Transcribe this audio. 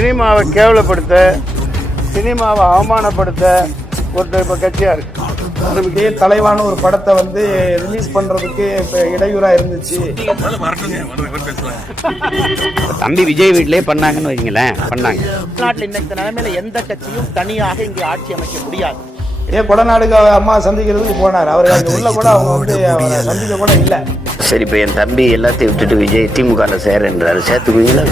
சினிமாவை கேவலப்படுத்த, சினிமாவை அவமானப்படுத்த ஒருத்தர் இப்போ கட்சியாக இருக்கு. தலைவான ஒரு படத்தை வந்து ரிலீஸ் பண்றதுக்கு இப்போ இடையூறா இருந்துச்சு. தம்பி விஜய் வீட்டிலே பண்ணாங்கன்னு வைங்களேன், பண்ணாங்க. நாட்டில் இன்னைக்கு நிலைமையில எந்த கட்சியும் தனியாக இங்கே ஆட்சி அமைக்க முடியாது. கொடநாடுக்கு அம்மா சந்திக்கிறதுக்கு போனார். அவர் அங்கே உள்ள கூட அவங்க வந்து அவரை சந்திக்க கூட இல்லை. சரி, இப்போ என் தம்பி எல்லாத்தையும் விட்டுட்டு விஜய் திமுகவில் சேர்ன்றாரு, சேர்த்துக்குவீங்களா?